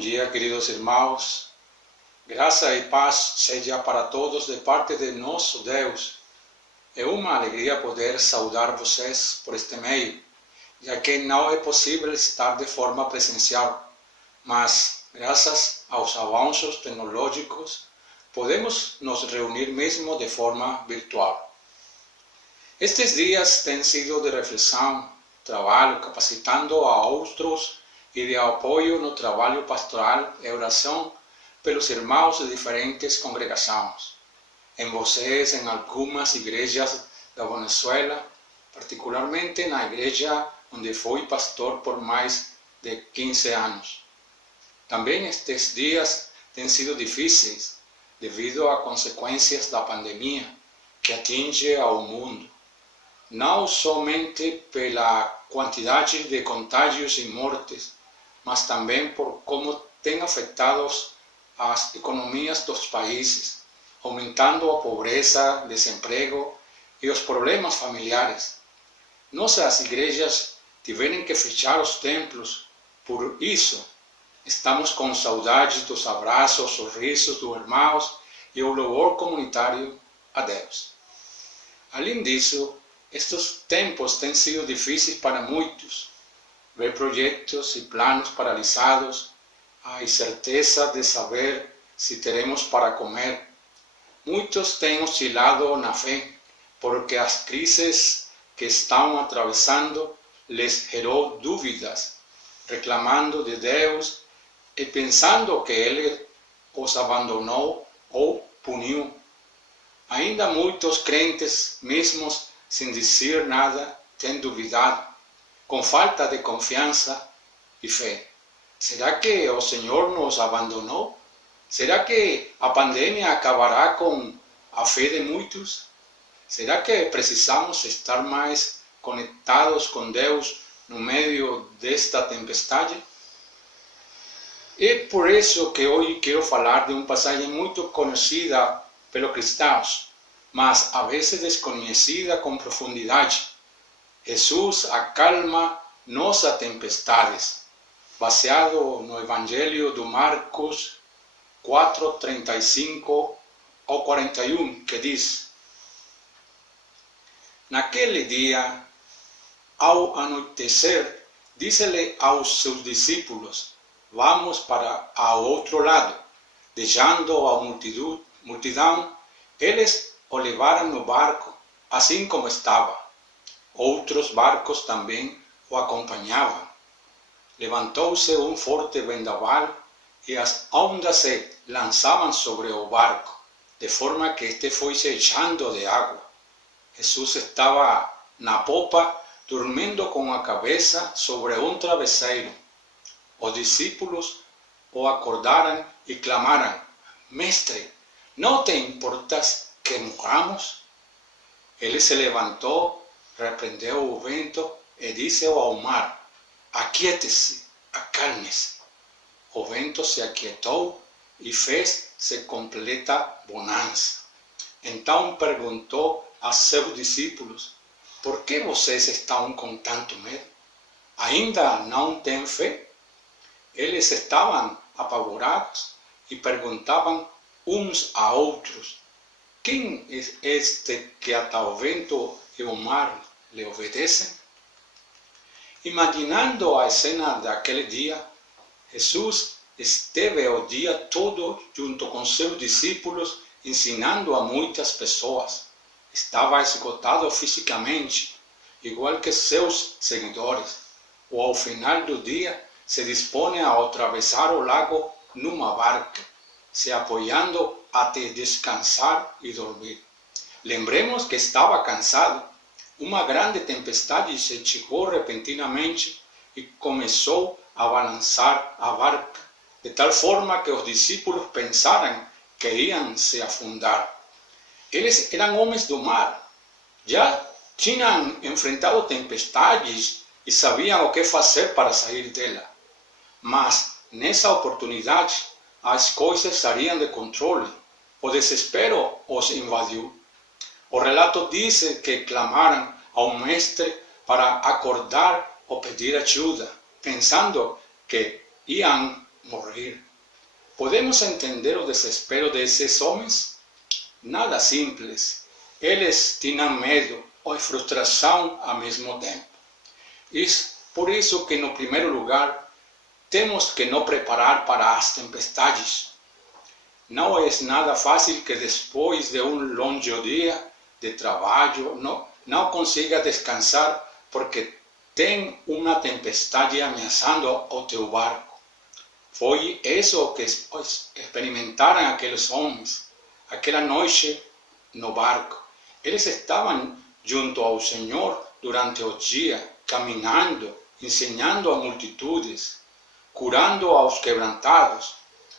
dia, queridos irmãos. Graça e paz seja para todos de parte de nosso Deus. É uma alegria poder saudar vocês por este meio, já que não é possível estar de forma presencial, mas, graças aos avanços tecnológicos, podemos nos reunir mesmo de forma virtual. Estes dias têm sido de reflexão, trabalho, capacitando a outros e de apoio no trabalho pastoral e oração pelos irmãos de diferentes congregações. Em vocês, em algumas igrejas da Venezuela, particularmente na igreja onde fui pastor por mais de 15 anos. Também estes dias têm sido difíceis devido a consequências da pandemia que atinge ao mundo, não somente pela quantidade de contágios e mortes, mas também por como tem afetado as economias dos países, aumentando a pobreza, desemprego e os problemas familiares. Nossas igrejas tiveram que fechar os templos, por isso estamos com saudades dos abraços, sorrisos dos irmãos e o louvor comunitário a Deus. Além disso, estes tempos têm sido difíceis para muitos. Ver projetos e planos paralisados, a incerteza de saber se teremos para comer. Muitos têm oscilado na fé, porque as crises que estão atravessando les gerou dúvidas, reclamando de Deus e pensando que Ele os abandonou ou puniu. Ainda muitos crentes, mesmo sem dizer nada, têm duvidado, com falta de confiança e fé. Será que o Senhor nos abandonou? Será que a pandemia acabará com a fé de muitos? Será que precisamos estar mais conectados com Deus no meio desta tempestade? É por isso que hoje quero falar de uma passagem muito conhecida pelos cristãos, mas a vezes desconhecida com profundidade. Jesus acalma nossas tempestades, baseado no Evangelho de Marcos 4, 35 ao 41, que diz: Naquele dia, ao anoitecer, disse-lhe aos seus discípulos: Vamos para ao outro lado. Deixando a multidão, eles o levaram no barco, assim como estava. Outros barcos também o acompanhavam. Levantou-se um forte vendaval e as ondas se lançavam sobre o barco, de forma que este foi se enchendo de água. Jesus estava na popa, dormindo com a cabeça sobre um travesseiro. Os discípulos o acordaram e clamaram: Mestre, não te importas que morramos? Ele se levantou, repreendeu o vento e disse ao mar: Aquiete-se, acalme-se. O vento se aquietou e fez-se completa bonança. Então perguntou a seus discípulos: Por que vocês estão com tanto medo? Ainda não têm fé? Eles estavam apavorados e perguntavam uns a outros: Quem é este que até o vento e o mar lhe obedecem? Imaginando a cena daquele dia, Jesus esteve o dia todo junto com seus discípulos, ensinando a muitas pessoas. Estava esgotado fisicamente, igual que seus seguidores. Ou ao final do dia, se dispõe a atravessar o lago numa barca, se apoiando até descansar e dormir. Lembremos que estava cansado. Uma grande tempestade se chegou repentinamente e começou a balançar a barca, de tal forma que os discípulos pensaram que iam se afundar. Eles eram homens do mar, já tinham enfrentado tempestades e sabiam o que fazer para sair dela. Mas, nessa oportunidade, as coisas saíram de controle. O desespero os invadiu. O relato diz que clamaram ao mestre para acordar ou pedir ajuda, pensando que iam morrer. Podemos entender o desespero desses homens? Nada simples. Eles tinham medo ou frustração ao mesmo tempo. E por isso que, no primeiro lugar, temos que nos preparar para as tempestades. Não é nada fácil que depois de um longo dia de trabalho não consiga descansar porque tem uma tempestade ameaçando o teu barco. Foi isso que experimentaram aqueles homens, aquela noite no barco. Eles estavam junto ao Senhor durante o dia, caminhando, ensinando a multitudes, curando aos quebrantados.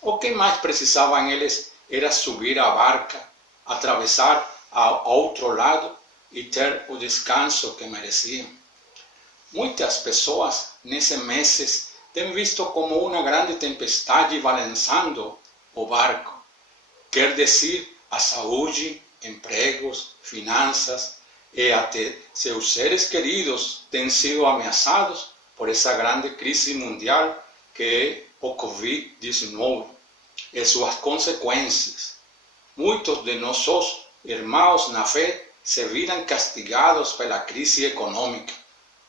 O que mais precisavam eles era subir a barca, atravessar ao outro lado e ter o descanso que mereciam. Muitas pessoas, nesses meses, têm visto como uma grande tempestade balançando o barco. Quer dizer, a saúde, empregos, finanças e até seus seres queridos têm sido ameaçados por essa grande crise mundial que é o Covid-19 e suas consequências. Muitos de nossos irmãos na fé se viram castigados pela crise econômica.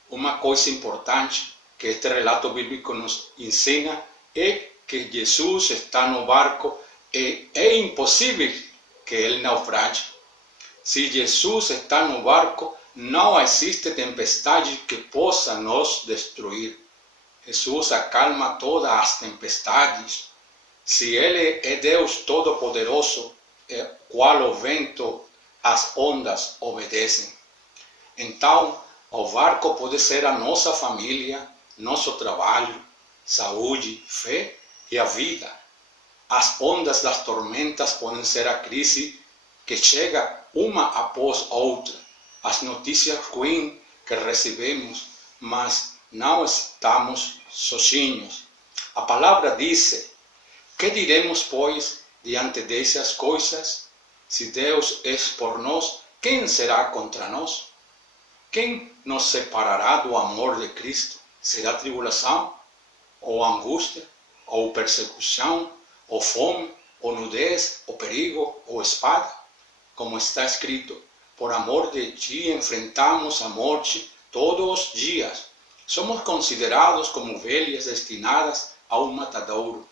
Uma coisa importante que este relato bíblico nos ensina é que Jesus está no barco e é impossível que ele naufrague. Se Jesus está no barco, não existe tempestade que possa nos destruir. Jesus acalma todas as tempestades. Se ele é Deus Todo-Poderoso, qual o vento, as ondas obedecem. Então, o barco pode ser a nossa família, nosso trabalho, saúde, fé e a vida. As ondas das tormentas podem ser a crise que chega uma após outra, as notícias ruins que recebemos, mas não estamos sozinhos. A palavra diz: que diremos, pois, diante dessas coisas? Se Deus é por nós, quem será contra nós? Quem nos separará do amor de Cristo? Será tribulação, ou angústia, ou persecução, ou fome, ou nudez, ou perigo, ou espada? Como está escrito: por amor de ti enfrentamos a morte todos os dias. Somos considerados como ovelhas destinadas ao matadouro.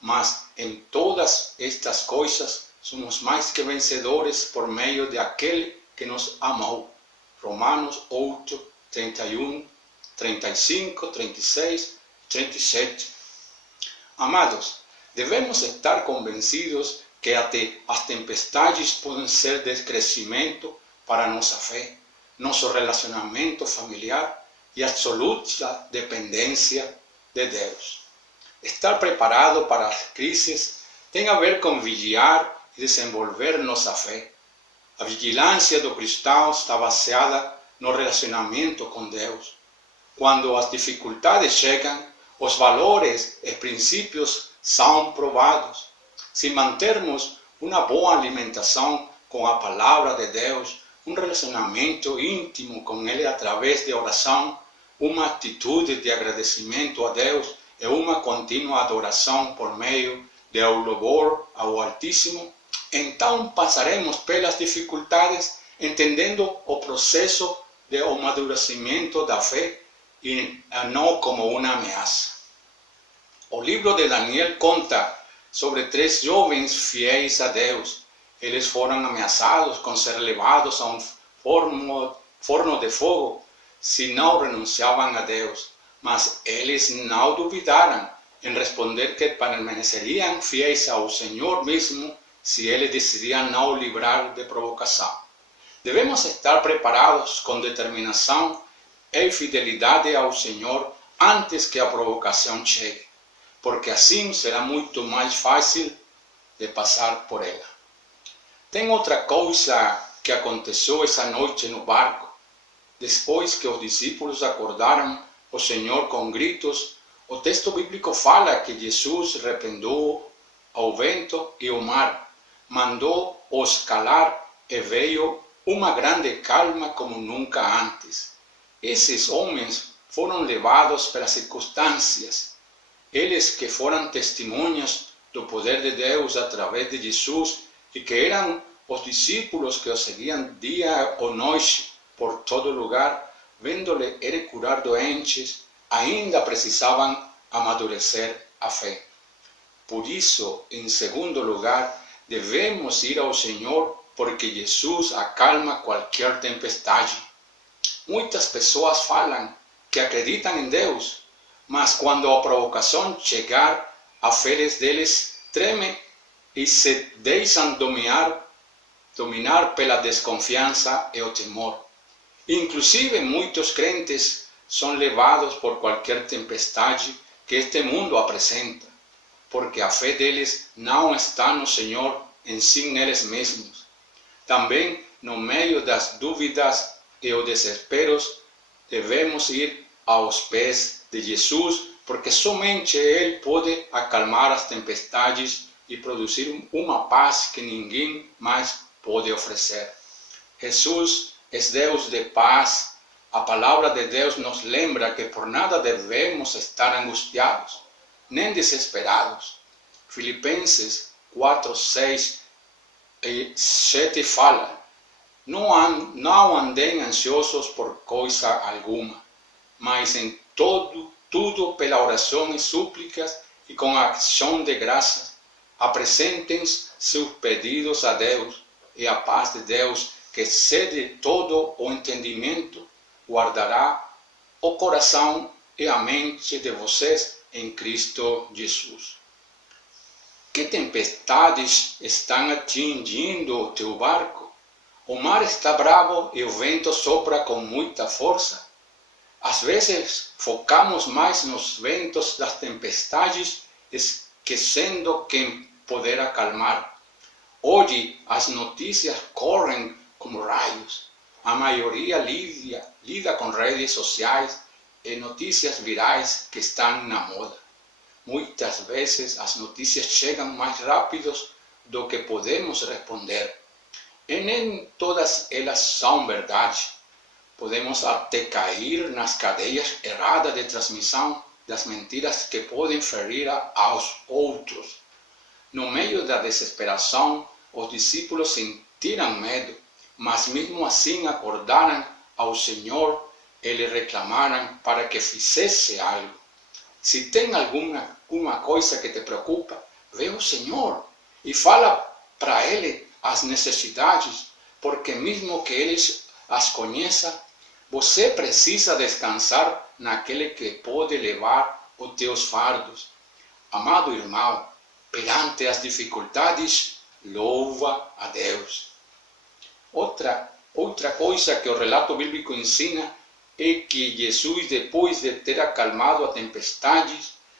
Mas em todas estas coisas somos mais que vencedores por meio de aquele que nos amou. Romanos 8, 31, 35, 36, 37. Amados, devemos estar convencidos que até as tempestades podem ser de crescimento para nossa fé, nosso relacionamento familiar e absoluta dependência de Deus. Estar preparado para as crises tem a ver com vigiar e desenvolver nossa fé. A vigilância do cristão está baseada no relacionamento com Deus. Quando as dificuldades chegam, os valores e princípios são provados. Se mantermos uma boa alimentação com a palavra de Deus, um relacionamento íntimo com Ele através de oração, uma atitude de agradecimento a Deus e uma contínua adoração por meio do louvor ao Altíssimo, então passaremos pelas dificuldades entendendo o processo de amadurecimento da fé e não como uma ameaça. O livro de Daniel conta sobre 3 jovens fiéis a Deus. Eles foram ameaçados com ser levados a um forno de fogo se não renunciavam a Deus. Mas eles não duvidaram em responder que permaneceriam fiéis ao Senhor mesmo se Ele decidia não livrar de provocação. Devemos estar preparados com determinação e fidelidade ao Senhor antes que a provocação chegue, porque assim será muito mais fácil de passar por ela. Tem outra coisa que aconteceu essa noite no barco. Depois que os discípulos acordaram o Senhor com gritos, o texto bíblico fala que Jesus repreendeu ao vento e ao mar, mandou-os calar e veio uma grande calma como nunca antes. Esses homens foram levados pelas circunstâncias. eles que foram testemunhas do poder de Deus através de Jesus e que eram os discípulos que o seguiam dia ou noite por todo lugar, vendo-lhe ele curar doentes, ainda precisavam amadurecer a fé. Por isso, em segundo lugar, devemos ir ao Senhor, porque Jesus acalma qualquer tempestade. Muitas pessoas falam que acreditam em Deus, mas quando a provocação chegar, a fé deles treme e se deixam dominar pela desconfiança e o temor. Inclusive, muitos crentes são levados por qualquer tempestade que este mundo apresenta, porque a fé deles não está no Senhor, em si neles mesmos. Também, no meio das dúvidas e os desesperos, devemos ir aos pés de Jesus, porque somente Ele pode acalmar as tempestades e produzir uma paz que ninguém mais pode oferecer. Jesus é Deus de paz. A palavra de Deus nos lembra que por nada devemos estar angustiados, nem desesperados. Filipenses 4, 6 e 7 fala: não andem ansiosos por coisa alguma, mas em tudo pela oração e súplicas e com a ação de graças, apresentem seus pedidos a Deus, e a paz de Deus, que excede todo o entendimento, guardará o coração e a mente de vocês em Cristo Jesus. Que tempestades estão atingindo o teu barco? O mar está bravo e o vento sopra com muita força. Às vezes, focamos mais nos ventos das tempestades, esquecendo quem poder acalmar. Hoje, as notícias correm como raios. A maioria lida com redes sociais e notícias virais que estão na moda. Muitas vezes, as notícias chegam mais rápidos do que podemos responder. E nem todas elas são verdade. Podemos até cair nas cadeias erradas de transmissão das mentiras que podem ferir aos outros. No meio da desesperação, os discípulos sentiram medo, mas mesmo assim acordaram ao Senhor e lhe reclamaram para que fizesse algo. Se tem alguma coisa que te preocupa, vê ao Senhor e fala para Ele as necessidades, porque mesmo que Ele as conheça, você precisa descansar naquele que pode levar os teus fardos. Amado irmão, perante as dificuldades, louva a Deus. Outra coisa que o relato bíblico ensina é que Jesus, depois de ter acalmado a tempestade,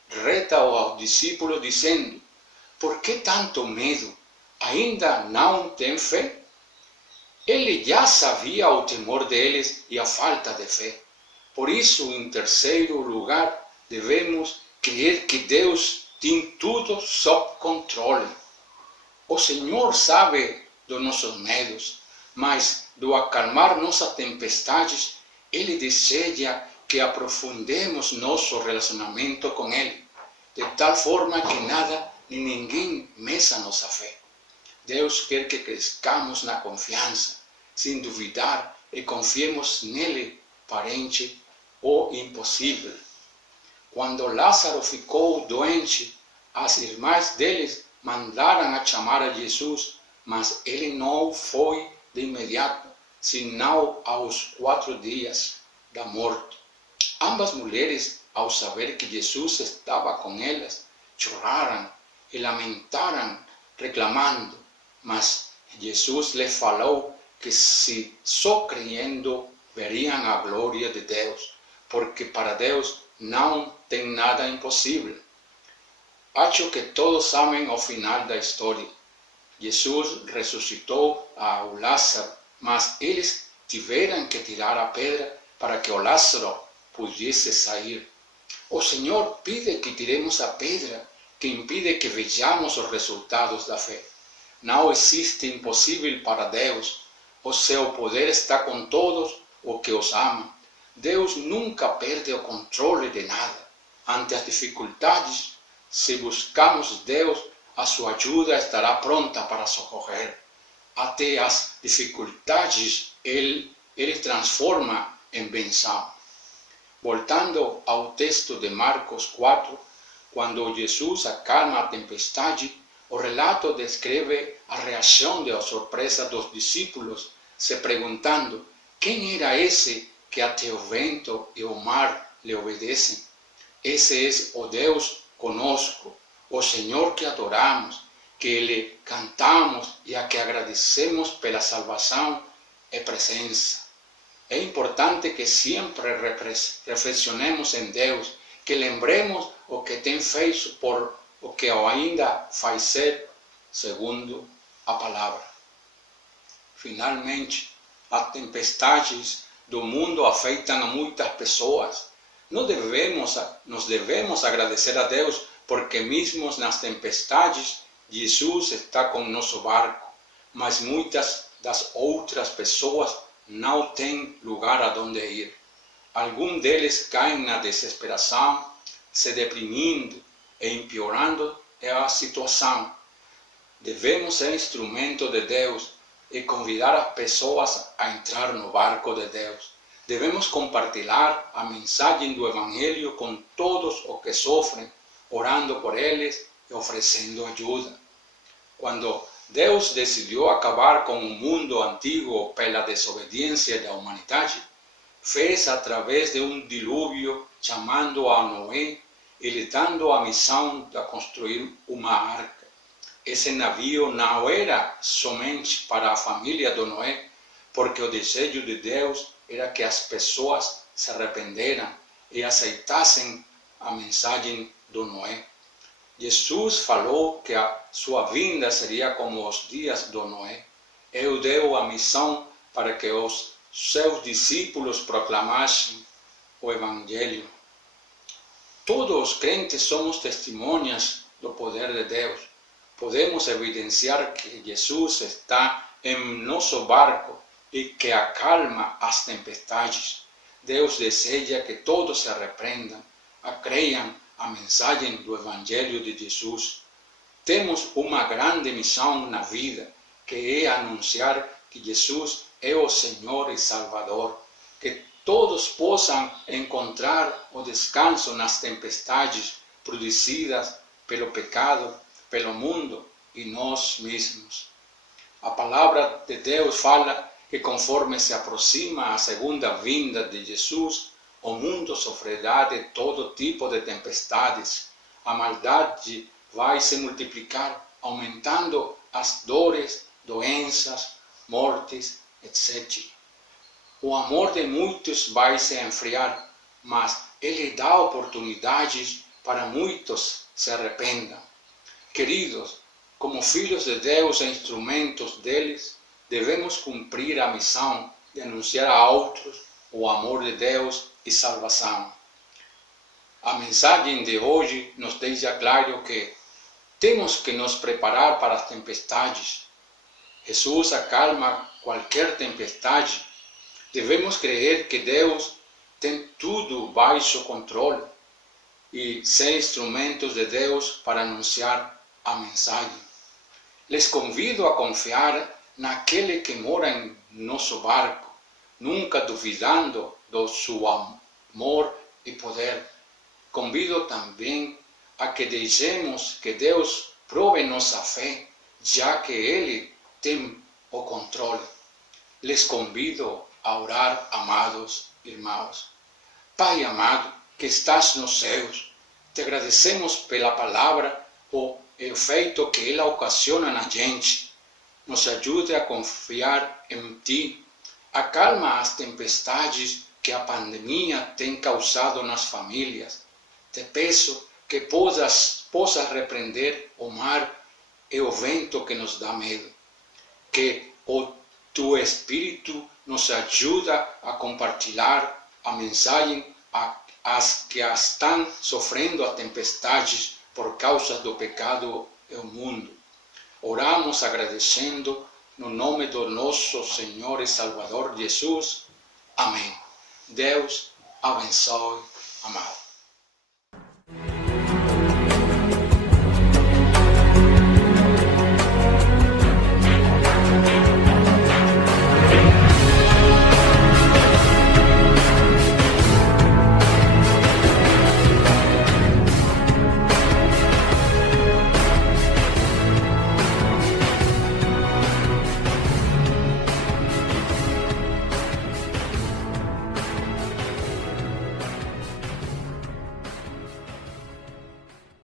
reta aos discípulos dizendo: por que tanto medo? Ainda não tem fé? Ele já sabia o temor deles e a falta de fé. Por isso, em terceiro lugar, devemos crer que Deus tem tudo sob controle. O Senhor sabe dos nossos medos, mas do acalmar nossas tempestades, Ele deseja que aprofundemos nosso relacionamento com Ele, de tal forma que nada nem ninguém meça nossa fé. Deus quer que crescamos na confiança, sem duvidar, e confiemos nele, parente, o impossível. Quando Lázaro ficou doente, as irmãs deles mandaram a chamar a Jesus, mas ele não foi de imediato, senão aos 4 dias da morte. Ambas mulheres, ao saber que Jesus estava com elas, choraram e lamentaram, reclamando, mas Jesus lhes falou que se só crendo veriam a glória de Deus, porque para Deus não tem nada impossível. Acho que todos sabem o final da história. Jesus ressuscitou ao Lázaro, mas eles tiveram que tirar a pedra para que o Lázaro pudesse sair. O Senhor pede que tiremos a pedra que impide que vejamos os resultados da fé. Não existe impossível para Deus. O seu poder está com todos os que os amam. Deus nunca perde o controle de nada. ante as dificuldades, se buscamos Deus, a sua ajuda estará pronta para socorrer. Até as dificuldades, Ele transforma em bênção. Voltando ao texto de Marcos 4, quando Jesus acalma a tempestade, o relato descreve a reação de surpresa dos discípulos, se perguntando quem era esse que até o vento e o mar lhe obedecem. Esse é o Deus conosco, o Senhor que adoramos, que lhe cantamos e a que agradecemos pela salvação e presença. É importante que sempre reflexionemos em Deus, que lembremos o que tem feito por o que ainda faz ser, segundo a palavra. Finalmente, as tempestades do mundo afetam a muitas pessoas. Nos devemos agradecer a Deus, porque mesmo nas tempestades, Jesus está com nosso barco, mas muitas das outras pessoas não têm lugar aonde ir. Alguns deles caem na desesperação, se deprimindo e empeorando a situação. Devemos ser instrumento de Deus e convidar as pessoas a entrar no barco de Deus. Devemos compartilhar a mensagem do Evangelho com todos os que sofrem, orando por eles e oferecendo ajuda. Quando Deus decidiu acabar com o mundo antigo pela desobediência da humanidade, fez através de um dilúvio, chamando a Noé e lhe dando a missão de construir uma arca. Esse navio não era somente para a família de Noé, porque o desejo de Deus era que as pessoas se arrependeram e aceitassem a mensagem de Noé. Jesus falou que a sua vinda seria como os dias de Noé. Ele deu a missão para que os seus discípulos proclamassem o Evangelho. Todos os crentes somos testemunhas do poder de Deus. Podemos evidenciar que Jesus está em nosso barco e que acalma as tempestades. Deus deseja que todos se arrependam, creiam a mensagem do Evangelho de Jesus. Temos uma grande missão na vida, que é anunciar que Jesus é o Senhor e Salvador, que todos possam encontrar o descanso nas tempestades produzidas pelo pecado, pelo mundo e nós mesmos. A palavra de Deus fala que conforme se aproxima a segunda vinda de Jesus, o mundo sofrerá de todo tipo de tempestades. A maldade vai se multiplicar, aumentando as dores, doenças, mortes, etc. O amor de muitos vai se enfriar, mas Ele dá oportunidades para muitos se arrependam. Queridos, como filhos de Deus e instrumentos deles, devemos cumprir a missão de anunciar a outros o amor de Deus e salvação. A mensagem de hoje nos deixa claro que temos que nos preparar para as tempestades. Jesus acalma qualquer tempestade. Devemos crer que Deus tem tudo baixo controle e ser instrumentos de Deus para anunciar a mensagem. Les convido a confiar naquele que mora em nosso barco, nunca duvidando do seu amor e poder. Convido também a que deixemos que Deus prove nossa fé, já que Ele tem o controle. Les convido a orar, amados irmãos. Pai amado, que estás nos céus, te agradecemos pela palavra, o efeito que ela ocasiona na gente. Nos ajude a confiar em Ti. Acalma as tempestades que a pandemia tem causado nas famílias. Te peço que possas repreender o mar e o vento que nos dá medo. Que o Tu Espírito nos ajuda a compartilhar a mensagem às que estão sofrendo as tempestades por causa do pecado e o mundo. Oramos agradecendo no nome do nosso Senhor e Salvador Jesus. Amém. Deus abençoe, amado.